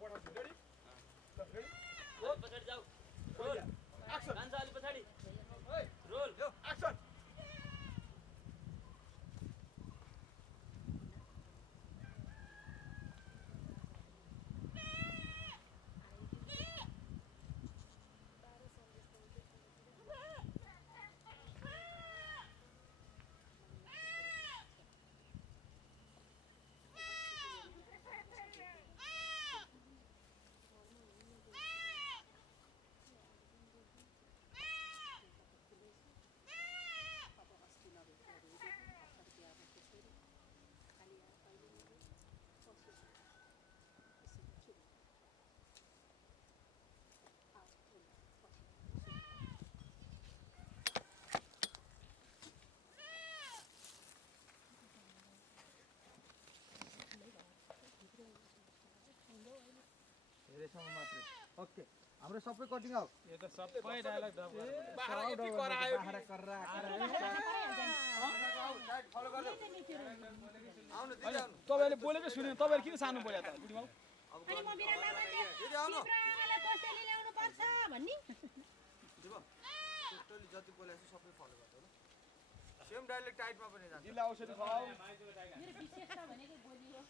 बढाउँछु ready ready पछाडि जाऊ role action कान्छा अलि पछाडि रोल एक्सन हेरेसम्म मात्रै ओके हाम्रो सबै कटिङ आउट यो त सबै डायलग डब बाह्र यति करायो फलो गर्नु आउनु दिदी आउनु तपाईले बोलेकै सुनेन तपाईहरु किन सानो बोल्या त बुढी बाउ अनि म बिरामा मान्छे दिदी आउनु बिरामालाई कसैले ल्याउनु पर्छ भन्नी दिदी टोटली जति बोलेको छु सबै फलो गर्नु ल सेम डायलग टाइटमा पनि जान्छ जिल्ला औषधि खुवाऊ मेरो विशेषता भनेकै बोलियो